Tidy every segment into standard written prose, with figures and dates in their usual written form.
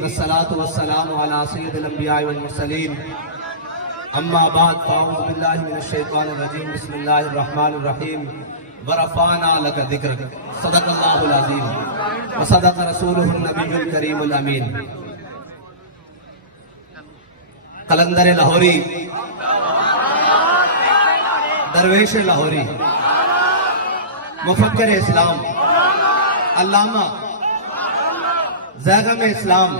والصلاة والسلام على سید الانبیاء والمرسلین اما بعد فاعوذ باللہ من الشیطان الرجیم بسم اللہ الرحمن الرحیم ورفعنا لک ذکرک صدق اللہ العظیم وصدق رسولہ النبی الکریم الامین۔ قلندر لاہوری، درویش لاہوری، مفکر اسلام، علامہ زیغم اسلام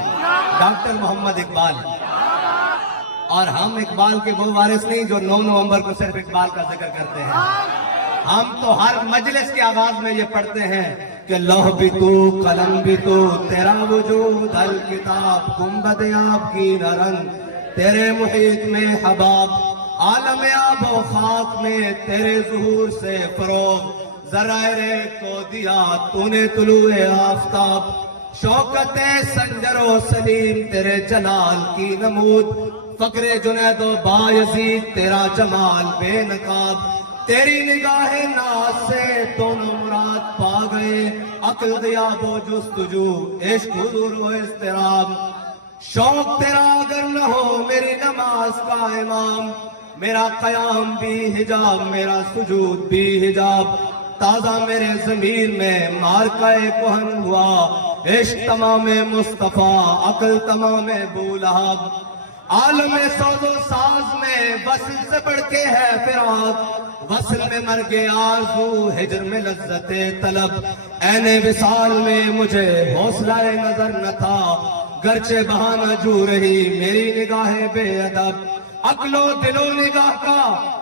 ڈاکٹر محمد اقبال۔ اور ہم اقبال کے وہ وارث نہیں جو 9 نومبر کو صرف اقبال کا ذکر کرتے ہیں، ہم تو ہر مجلس کے آغاز میں یہ پڑھتے ہیں کہ لوح بھی تو قلم بھی تو تیرا وجود الکتاب گنبد آب کی رنگ تیرے محیط میں حباب عالم آب و خاک میں تیرے ظہور سے فروغ ذرائع کو دیا تو نے طلوع آفتاب شوکت سنجر و سلیم تیرے جلال کی نمود فقر جنید و بایزید تیرا جمال بے نقاب تیری نگاہ ناز سے دونوں مراد پا گئے عقل غیاب و جستجو عشق حضور و اضطراب شوق تیرا اگر نہ ہو میری نماز کا امام میرا قیام بھی حجاب میرا سجود بھی حجاب تازہ میرے ضمیر میں مارکہ کہن ہوا عشق تمام مصطفیٰ عقل تمام بولہب عالم سوز و ساز میں وصل سے بڑھ کے ہے فراق وصل میں مرگ آرزو ہجر میں لذت طلب عین وصال میں مجھے حوصلہ نظر نہ تھا گرچہ بہانہ جو رہی میری نگاہ بے ادب عقل و دل و نگاہ کا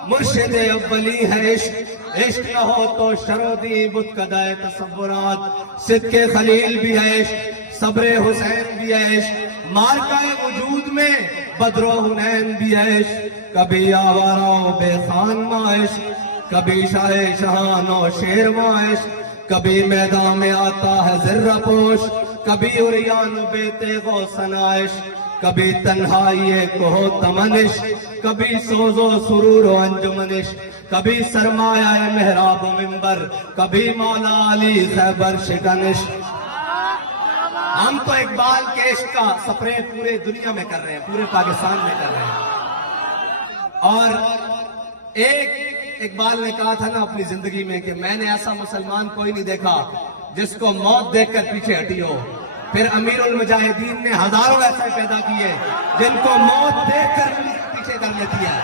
مرشد اولی ہے عشق عشق نہ ہو تو شرودی بتکدہ تصورات صدق خلیل بھی ہے عشق صبر حسین بھی ہے عشق مارکہ وجود میں بدر و حنین بھی ہے عشق کبھی آوارہ و بے خان ماں عشق کبھی شاہ شہان و شیر ماں عشق کبھی میدان میں آتا ہے ذرہ پوش کبھی عریان و بے تیغ و ثنا عشق کبھی تنہائی کوہ تمنش کبھی سوز و سرور و انجمنش کبھی سرمایہ محراب و منبر کبھی مولا علی خیبر شکنش۔ ہم تو اقبال کے عشق کا سپرے پورے دنیا میں کر رہے ہیں پورے پاکستان میں کر رہے ہیں۔ اور ایک اقبال نے کہا تھا نا اپنی زندگی میں کہ میں نے ایسا مسلمان کوئی نہیں دیکھا جس کو موت دیکھ کر پیچھے ہٹی ہو۔ پھر امیر المجاہدین نے ہزاروں ایسے پیدا کیے جن کو موت دیکھ کر پیچھے کر لیتی ہے۔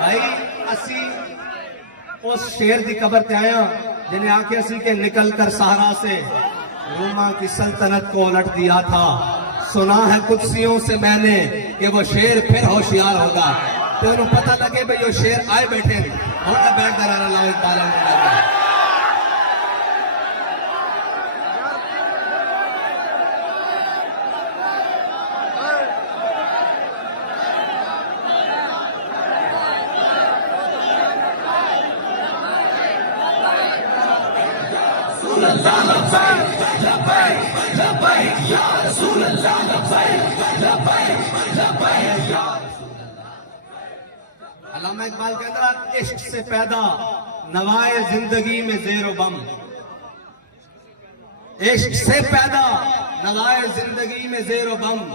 بھائی اسی اس شیر دی قبر تے آیا جنہیں آنکھیں اسی کے نکل کر سہارا سے روما کی سلطنت کو الٹ دیا تھا سنا ہے قدسیوں سے میں نے کہ وہ شیر پھر ہوشیار ہوگا تو انہوں پتہ لگے بھئی وہ شیر آئے بیٹھے ہونا بیٹھ در اللہ اقبال علامہ اقبال کہتا ہے عشق سے پیدا نوائے زندگی میں زیر و بم عشق سے پیدا نوائے زندگی میں زیر و بم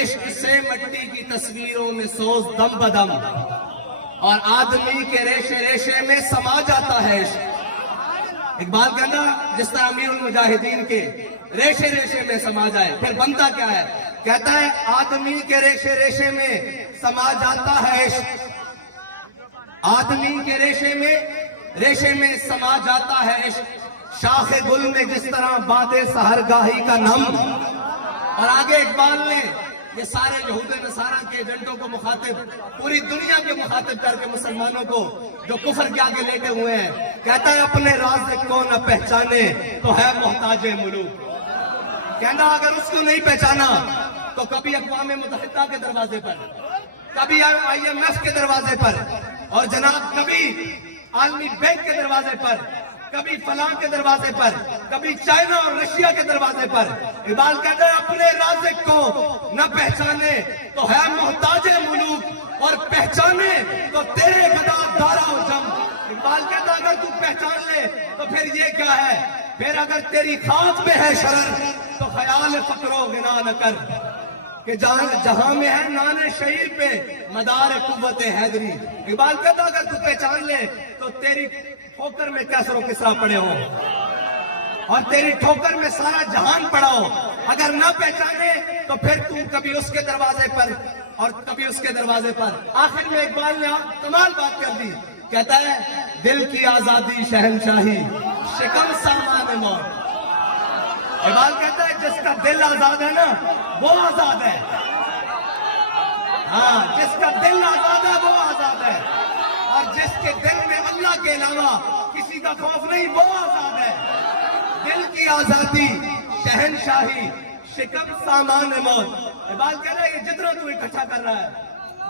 عشق سے مٹی کی تصویروں میں سوز دم بدم اور آدمی کے ریشے ریشے میں سما جاتا ہے عشق۔ اقبال کہنا جس طرح امیر المجاہدین کے ریشے ریشے میں سما جائے پھر بنتا کیا ہے کہتا ہے آدمی کے ریشے ریشے میں سما جاتا ہے عشق آدمی کے ریشے میں سما جاتا ہے عشق شاخ گل میں جس طرح باد سحرگاہی کا نم اور آگے اقبال نے یہ سارے یہود نصارہ کے ایجنٹوں کو مخاطب پوری دنیا کے مخاطب کر کے مسلمانوں کو جو کفر کے آگے لیٹے ہوئے ہیں کہتا ہے اپنے رازق کو نہ پہچانے تو ہے محتاج ملوک کہنا اگر اس کو نہیں پہچانا تو کبھی اقوام متحدہ کے دروازے پر کبھی IMF کے دروازے پر اور جناب کبھی عالمی بینک کے دروازے پر کبھی فلاں کے دروازے پر کبھی چائنا اور رشیا کے دروازے پر اقبال کہتا ہے اپنے رازق کو نہ پہچانے تو ہے محتاج ملوک پہچانے تو تیرے گدا دارا و جم. اقبال کہتا اگر تو پہچان لے تو پھر یہ کیا ہے, پھر اگر تیری خاک میں ہے شرر تو خیال فقر و غنا نہ کر, کہ جہاں میں ہے نان شہیر پہ مدار قوت حیدری. اقبال کہتا اگر تو پہچان لے تو تیری ٹھوکر میں کیسر و کسرا پڑے ہو اور تیری ٹھوکر میں سارا جہان پڑا ہو. اگر نہ پہچانے تو پھر تو کبھی اس کے دروازے پر اور کبھی اس کے دروازے پر. آخر میں اقبال نے کمال بات کر دی, کہتا ہے دل کی آزادی شہنشاہی شکم سامان موت. اقبال کہتا ہے جس کا دل آزاد ہے نا وہ آزاد ہے. ہاں, جس کا دل آزاد ہے وہ آزاد ہے, اور جس کے دل میں اللہ کے علاوہ کسی کا خوف نہیں وہ آزاد ہے. دل کی آزادی شہنشاہی شکم سامان موت. اقبال کہہ رہا ہے یہ جتنا تو اکٹھا کر رہا ہے,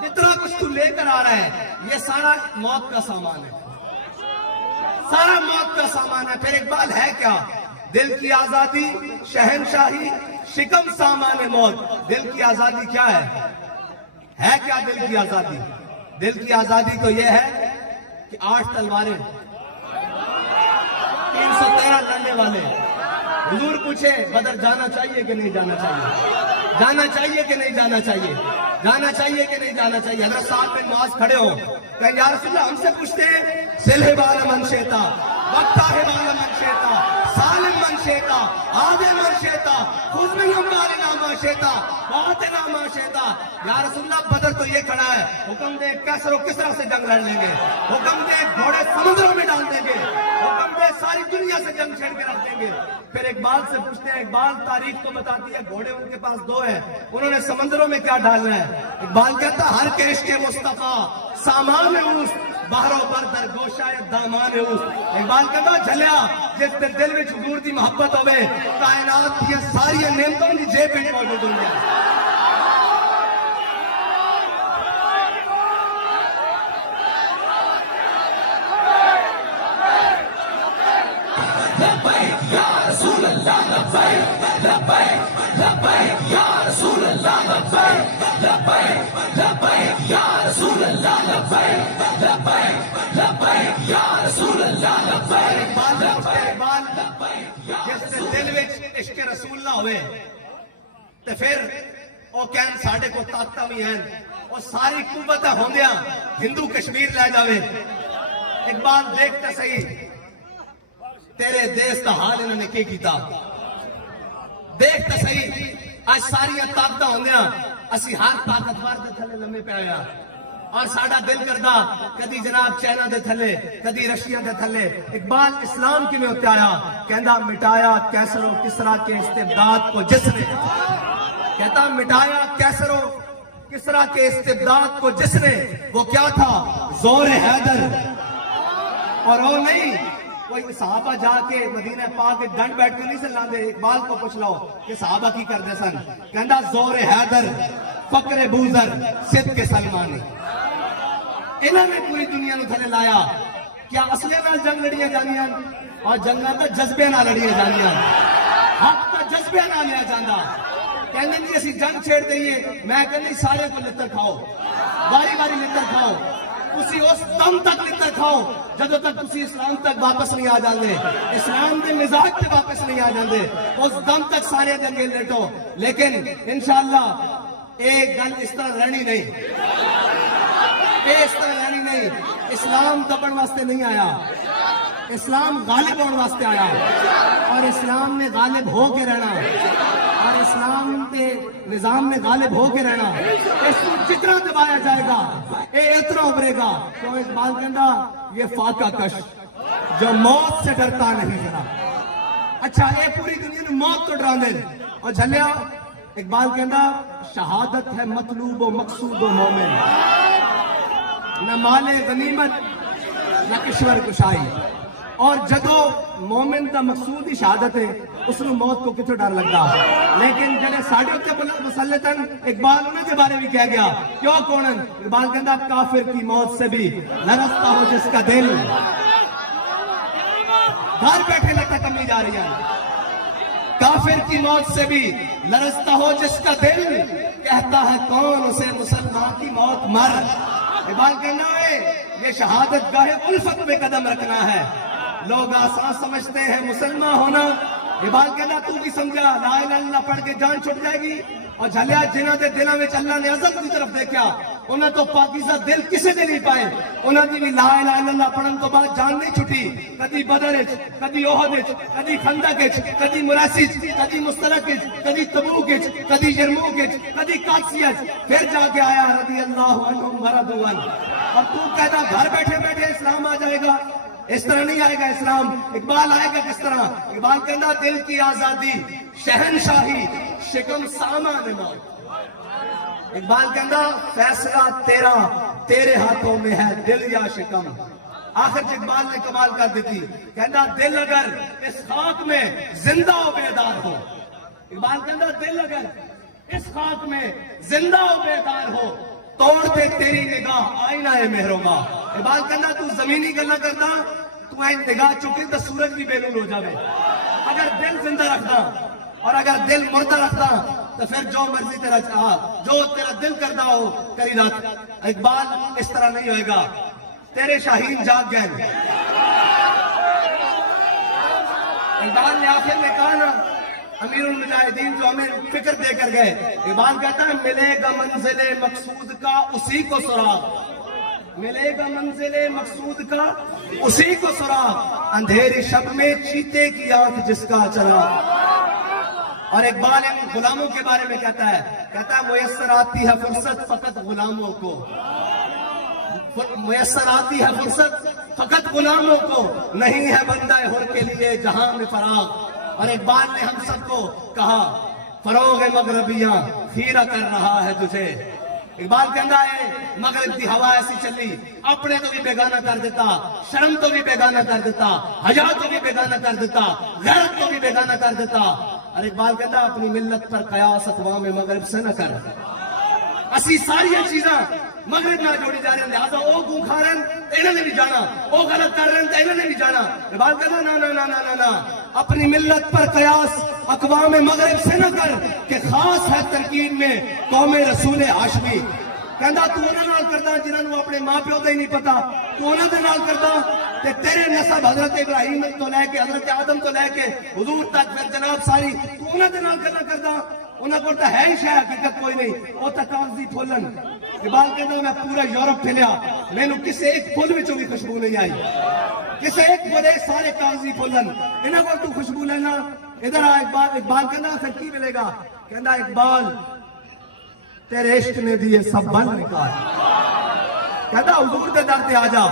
جتنا کچھ تو لے کر آ رہا ہے, یہ سارا موت کا سامان ہے, سارا موت کا سامان ہے. پھر اقبال ہے کیا؟ دل کی آزادی شہنشاہی شکم سامان موت. دل کی آزادی کیا ہے کیا دل کی آزادی؟ دل کی آزادی تو یہ ہے کہ 8 تلواریں 313 لڑنے والے. حضور پوچھے بدر جانا چاہیے کہ نہیں جانا چاہیے, جانا چاہیے کہ نہیں جانا چاہیے, جانا چاہیے کہ نہیں جانا چاہیے. حضرت صاحب بن معاذ کھڑے ہو کہ یا رسول اللہ ہم سے پوچھتے ہیں سلح بال من شیتا وقتہ بال من شیتا سالم من شیتا آدھے من شیتا خود میں ہمارے نام شیتا بہت نام شیتا. یا رسول اللہ بدر تو یہ کھڑا ہے, حکم دے کیسر و کسرا سے جنگ لڑ لیں گے, حکم دے گھوڑے سمندروں میں ڈال دیں گے, حکم دے ساری دنیا سے جنگ چھیڑ کے رکھ دیں گے. پھر اقبال سے پوچھتے ہیں, اقبال تاریخ تو بتاتی ہے گھوڑے ان کے پاس 2 ہیں, انہوں نے سمندروں میں کیا ڈالنا ہے؟ اقبال کہتا ہر کیش کے مصطفیٰ سامان اوس باہروں پر در گوشائے دامان اوس. اقبال کہتا جھلیا جس کے دل میں حضور دی محبت ہوئے کائنات کی ساری نعمتوں کی جیب میں موجود ہوں گے. جس نے دل میں عشق رسول اللہ ہوئے تو پھر وہ کہن ساڑھے کو طاقتہ بھی ہیں اور ساری قوتیں ہوندیاں ہندو کشمیر لے جاوے. اقبال دیکھتا صحیح تیرے دیس کا حال انہوں نے کیتا, دیکھتا صحیح آج ساری طاقتیں ہوندیاں اسی ہر طاقتور دے تھلے لمے پہ آیا, اور ساڑھا دل کردہ کدی جناب چائنا دے تھلے کدی رشیا دے تھلے. اقبال اسلام کی میں ہوتے آیا, کہندہ مٹایا کیسر و کسرا کے استبداد کو جس نے, کہتا مٹایا کیسر و کسرا کے استبداد کو جس نے, وہ کیا تھا زور حیدر. اور وہ نہیں کوئی صحابہ جا کے مدینہ پاک کے ڈنڈ بیٹھ کے نہیں سے لاندے. اقبال کو پوچھ لو کہ صحابہ کی کر دے سن, کہندہ زور حیدر فقر بوزر صدق سلمانی. انہوں نے پوری دنیا نو تھلے لایا. کیا اصلے نال جنگ لڑیاں جانیاں اور جنگاں تے جذبے نال لڑیاں جانیاں, حق تے جذبے نال لیا جاندا. کہندے جی اسی جنگ چھیڑ دئیے, میں کہندی سارے کو لتر کھاؤ, باری باری لتر کھاؤ, اسی اس دم تک لتر کھاؤ جدو تک تسی اسلام تک واپس نہیں آ جاندے, اسلام دے مزاج تے واپس نہیں آ جاندے, اس دم تک سارے جنگے لیٹو. لیکن انشاءاللہ ایک گل اس طرح رہنی نہیں, اس طرح رہنی نہیں. اسلام دبن واسطے نہیں آیا, اسلام غالب ہونے واسطے آیا, اور اسلام نے غالب ہو کے رہنا, اور اسلام کے نظام میں غالب ہو کے رہنا. اس کو جتنا دبایا جائے گا یہ اتنا ابھرے گا. تو اقبال کہندا یہ فاقہ کش جو موت سے ڈرتا نہیں ذرا. اچھا یہ پوری دنیا نے موت تو ڈرا دے. اور جھلیا اقبال کہندا شہادت ہے مطلوب و مقصود و مومن, نہ مال غنیمت نہ کشور کشائی. اور جدو مومن دا مقصود ہی شہادت ہے اس نے موت کو کتنے ڈر لگا. لیکن جڑے ساڑھے اتنے مسلطن اقبال انہیں کے بارے بھی کہہ گیا کیوں کونن. اقبال کہندا کافر کی موت سے بھی لرزتا ہو جس کا دل, گھر بیٹھے لگتا کمی جا رہی ہے. کافر کی موت سے بھی لرزتا ہو جس کا دل, کہتا ہے کون اسے مسلمان کی موت مر. اقبال کہنا ہے یہ شہادت گاہ الفت میں قدم رکھنا ہے. لوگ آسان سمجھتے ہیں مسلمان ہونا. اقبال کہنا تو بھی سمجھا لا الہ الا اللہ پڑھ کے جان چھٹ جائے گی. اور جھلیا جنہاں دے دلاں وچ اللہ نے عزت کی طرف دیکھا انہاں تو پاکیزہ دل کسے دے نہیں پائے. انہاں دی بھی لا الہ الا اللہ پڑھن تو بعد جان نہیں چھٹی. کدی بدر وچ, کدی احد وچ, کدی خندق وچ, کدی مراسی وچ, کدی مستلق وچ, کدی تبوک وچ, کدی یرموک وچ, کدی قادسیہ وچ. پھر جا کے آیا رضی اللہ عنہم ورضوا عنہ. اور تو کہتا گھر بیٹھے بیٹھے اسلام آ جائے گا. اس طرح نہیں آئے گا اسلام. اقبال آئے گا کس طرح؟ اقبال کہنا دل کی آزادی شہنشاہی شکم سامان موت. اقبال کہنا فیصلہ تیرا تیرے ہاتھوں میں ہے دل یا شکم. آخر اقبال نے کمال کر دیتی. کہنا دل اگر اس خاک میں زندہ و بیدار ہو. اقبال کہنا دل اگر اس خاک میں زندہ و بیدار ہو توڑ دے تیری نگاہ آئینہ ہے مہروبا. اقبال کہنا تو زمینی گلا کرنا تو آئین نگاہ چکی تو سورج بھی بیرون ہو جاوے. اگر دل زندہ رکھنا اور اگر دل مردہ رکھنا تو پھر جو مرضی تیرا چاہا جو تیرا دل کرتا ہو کری رات. اقبال اس طرح نہیں ہوئے گا. تیرے شاہین جاگ گئے. اقبال نے آخر میں کہا نا امیر المجاہدین جو ہمیں فکر دے کر گئے. اقبال کہتا ہے ملے گا منزل مقصود کا اسی کو سراغ. ملے گا منزل مقصود کا اسی کو سراغ. اندھیری شب میں چیتے کی آنکھ جس کا چلا. اور اقبال ان غلاموں کے بارے میں کہتا ہے میسر آتی ہے فرصت فقط غلاموں کو. میسر آتی ہے فرصت فقط غلاموں کو نہیں ہے بندہ حر کے لیے جہاں میں فراغ. اور اقبال نے ہم سب کو کہا فروغ مغربیاں خیرہ کر رہا ہے تجھے. اقبال کہتا ہے مغرب کی ہوا ایسی چلی اپنے تو بھی بیگانہ کر دیتا, شرم تو بھی بیگانہ کر دیتا, حیا تو بھی بیگانہ کر دیتا, غیرت تو بھی بیگانہ کر دیتا. اور اقبال کہتا اپنی ملت پر قیاس اقوام مغرب سے نہ کر. اسی ساری چیزاں مغرب نہ جوڑی جا رہے ہیں. لہٰذا وہ گوں کھا رہے ہیں انہوں نے بھی جانا, وہ غلط کر رہے ہیں انہوں نے بھی جانا. اقبال کہتا نا نا نا نا نا اپنی ملت پر قیاس اقوام مغرب سے نہ کر کہ خاص ہے ترکیب میں قوم رسول ہاشمی. کہندا تو انہاں نال کردا جنہاں اپنے ماں پیو دا ہی نہیں پتا, تو انہاں دے نال کردا تے تیرے نسب حضرت ابراہیم تو لے کے حضرت آدم تو لے کے حضور تک پھر جناب ساری تو انہاں دے نال کردا. انہاں کو تو ہے ہی شے حقیقت کوئی نہیں, وہ تو کاغذی پھولن. اقبال کہندا میں پورا یورپ پھیلیا مینوں کسے ایک پھول وچوں بھی خوشبو نہیں آئی. کسے ایک پھول سارے کاغذی پھولن انہاں کو تو خوشبو لینا. ادھر آ اقبال. اقبال کہندا پھر کی ملے گا؟ کہندا اقبال تیرے عشق نے دیے سب بن نکال. کہتا حضور دے در تے آ جا.